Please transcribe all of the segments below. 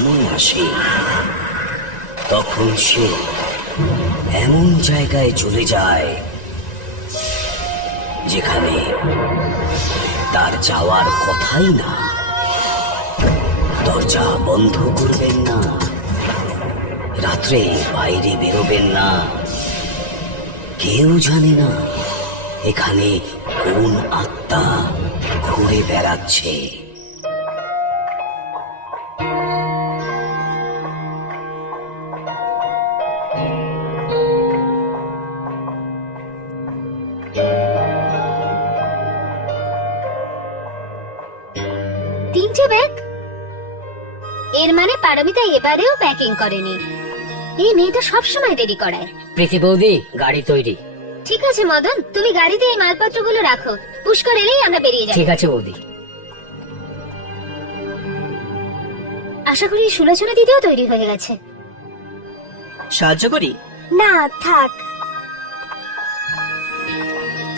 সময় আসে তখন সে এমন জায়গায় চলে যায় যেখানে তার যাওয়ার কথাই না। দরজা বন্ধ করবেন না, রাত্রে বাইরে বেরোবেন না। কেউ জানে না এখানে কোন আত্মা ঘুরে বেড়াচ্ছে। তিনটে ব্যাগ? এর মানে পারমিতা এবারেও প্যাকিং করেনি। এই মেয়েটা সবসময় দেরি করায়। প্রীতি বৌদি, গাড়ি তৈরি। ঠিক আছে মদন, তুমি গাড়িতে এই মালপত্রগুলো রাখো। পুষ্কর এলেই আমরা বেরিয়ে যাই। ঠিক আছে বৌদি। আশা করি সুলোচনা দিদিও তৈরি হয়ে গেছে। সাহায্য করি? না থাক।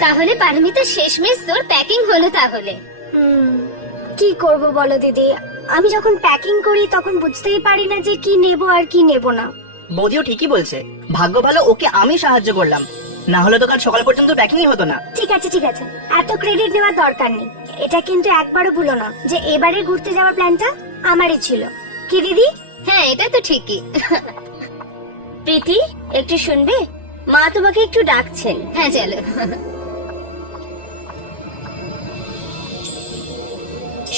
তাহলে পারমিতা শেষমেশ তোর প্যাকিং হলো তাহলে। কি করব বলো দিদি, আমি যখন প্যাকিং করি তখন বুঝতেই পারি না যে কি নেব আর কি নেব না। বৌদিও ঠিকই বলছে, ভাগ্য ভালো ওকে আমি সাহায্য করলাম, না হলে তো কাল সকাল পর্যন্ত প্যাকিংই হতো না। ঠিক আছে ঠিক আছে, এত ক্রেডিট নেওয়ার দরকার নেই। এটা কিন্তু একবারও ভুলো না যে এবারে ঘুরতে যাওয়ার প্ল্যানটা আমারই ছিল। কি দিদি? হ্যাঁ এটা তো ঠিকই। প্রীতি, একটু শুনবে? মা তোমাকে একটু ডাকছেন। হ্যাঁ চলো।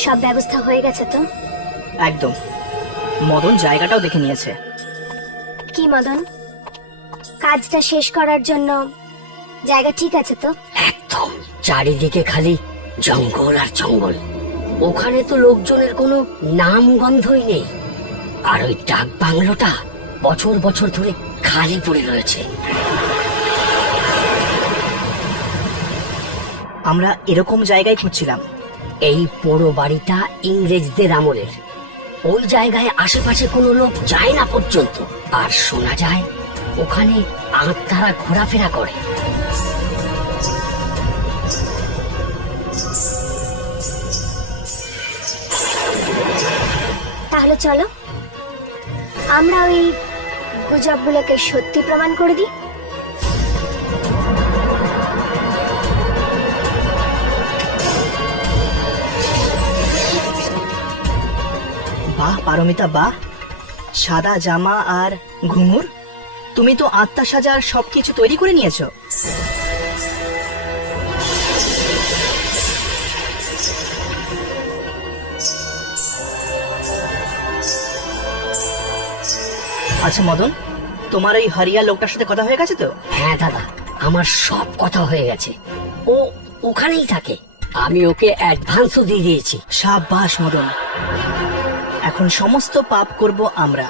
সব ব্যবস্থা হয়ে গেছে তো? একদম। মদন জায়গাটাও দেখে নিয়েছে। কি মদন, কাজটা শেষ করার জন্য জায়গা ঠিক আছে তো? একদম, চারিদিকে খালি জঙ্গল আর জঙ্গল। ওখানে তো লোকজনের কোনো নাম গন্ধই নেই। আর ওই ডাক বাংলোটা বছর বছর ধরে খালি পড়ে রয়েছে। আমরা এরকম জায়গায় খুঁজছিলাম। এই পুরো বাড়িটা ইংরেজদের আমলের। ওই জায়গায় আশেপাশে কোনো লোক যায় না পর্যন্ত। আর শোনা যায় ওখানে আত্মারা ঘোরাফেরা করে। তাহলে চলো আমরা ওই গুজবগুলোকে সত্যি প্রমাণ করে দিই। বাহ পারমিতা বাহ, সাদা জামা আর ঘুঙুর। তুমি তো আত্মা সাজার সবকিছু তৈরি করে নিয়েছো। আচ্ছা মদন, তোমার ওই হরিয়া লোকটার সাথে কথা হয়ে গেছে তো? হ্যাঁ দাদা, আমার সব কথা হয়ে গেছে। ও ওখানেই থাকে। আমি ওকে অ্যাডভান্সও দিয়ে দিয়েছি। সাবাস মদন, এখন সমস্ত পাপ করব আমরা,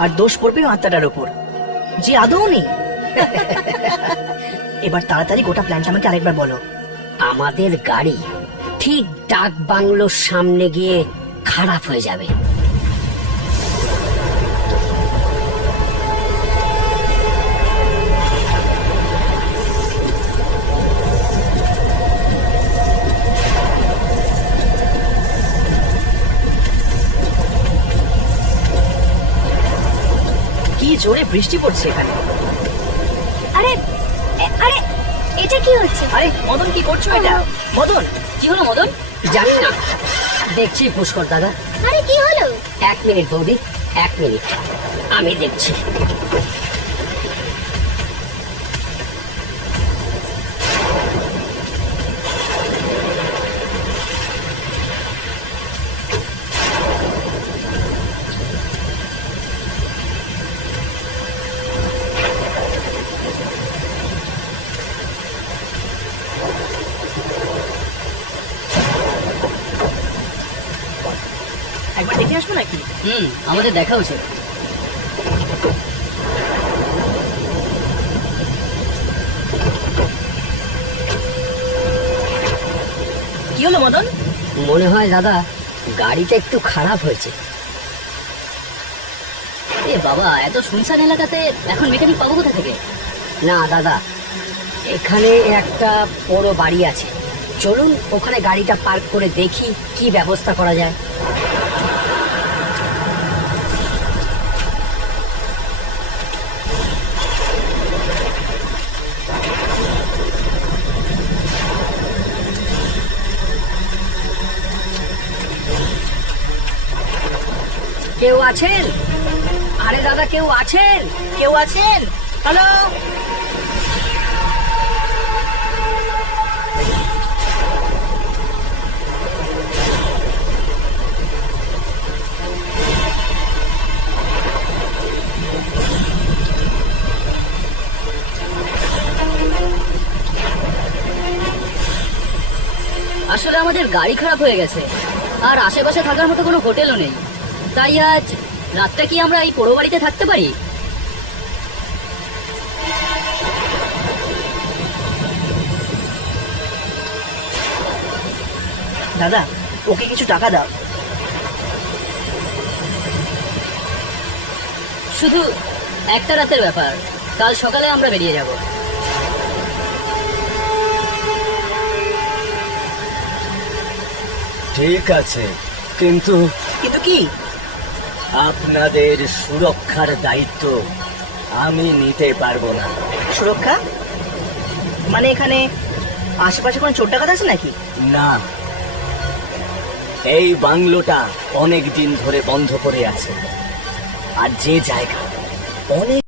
আর দোষ পড়বে আত্মাটার উপর যে আদৌ নেই। এবার তাড়াতাড়ি গোটা প্ল্যানটা আমাকে আরেকবার বলো। আমাদের গাড়ি ঠিক ডাক বাংলোর সামনে গিয়ে খারাপ হয়ে যাবে। কি জোরে বৃষ্টি পড়ছে এখানে। আরে আরে এটা কি হচ্ছে? আরে মদন কি করছো এটা? মদন কি হলো মদন? জানি না, দেখছি পুষ্কর দাদা। আরে কি হলো? 1 মিনিট বৌদি, 1 মিনিট, আমি দেখছি। একবার দেখে আসবো নাকি? আমাদের দেখা উচিত। কি হলো মদন? মনে হয় দাদা গাড়িটা একটু খারাপ হয়েছে। এ বাবা, এত শুনশান এলাকাতে এখন মেকানিক পাবো কোথা থেকে? না দাদা, এখানে একটা বড় বাড়ি আছে, চলুন ওখানে গাড়িটা পার্ক করে দেখি কি ব্যবস্থা করা যায়। কেউ আছেন? আরে দাদা, কেউ আছেন? কেউ আছেন? হ্যালো? আসলে আমাদের গাড়ি খারাপ হয়ে গেছে, আর আশেপাশে থাকার মতো কোনো হোটেলও নেই। তাই আজ রাতটা কি আমরা এই পোড়ো বাড়িতে থাকতে পারি? দাদা, ওকে কিছু টাকা দাও। শুধু একটা রাতের ব্যাপার, কাল সকালে আমরা বেরিয়ে যাব। ঠিক আছে, কিন্তু কিন্তু কি? আপনাদের সুরক্ষার দায়িত্ব আমি নিতে পারবো না। সুরক্ষা মানে এখানে আশেপাশে কোনো চোর ডাকাত আছে নাকি? না, এই বাংলোটা অনেক দিন ধরে বন্ধ করে আছে, আর যে জায়গা অনেক